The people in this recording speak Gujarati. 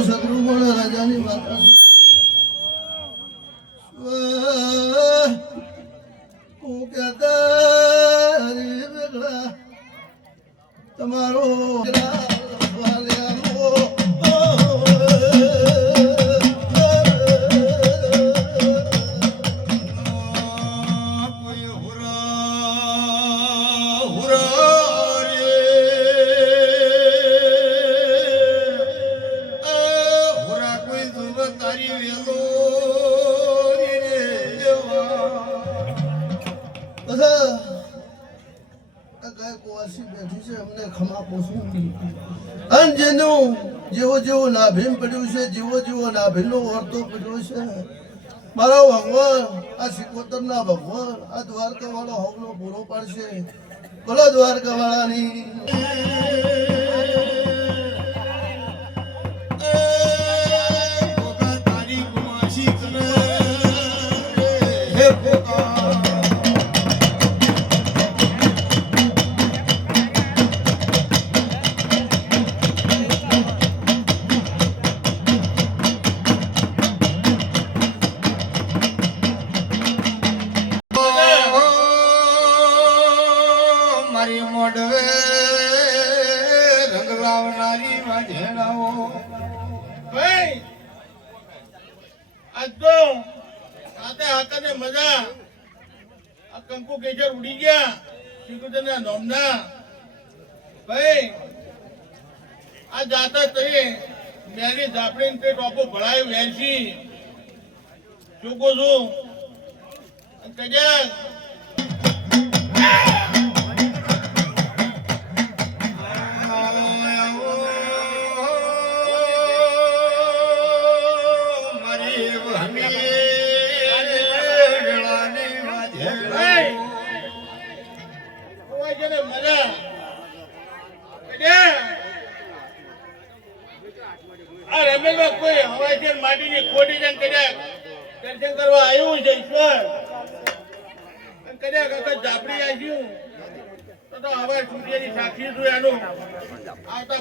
શત્રુઘ્ન રાજાની માતા હું કહેતા વેગળા તમારો જેવો જેવો નાભીમ પડ્યું છે જેવો જેવો નાભીનો વર્તો પડ્યો છે મારો ભગવાન આ સિકોતર ના ભગવાન આ દ્વારકા વાળો હવનો પૂરો પાડશે બોલો દ્વારકા વાળાની કંકુ કેજર ઉડી ગયા શ્રીકૃષ્ણના નોમના ભાઈ આ જાતા તઈ મેરી ઝાપડીને તે ટોપો ભળાયો વેરસી ચોકો છું કજા કોઈ હવાઈ માટીની ખોટી જંગ કદાચ દર્શન કરવા આવ્યું છે ઈશ્વર કદાચ ઝાપડી આવ્યું તો હવાઈ સૂર્યની સાક્ષી છું એનું આવતા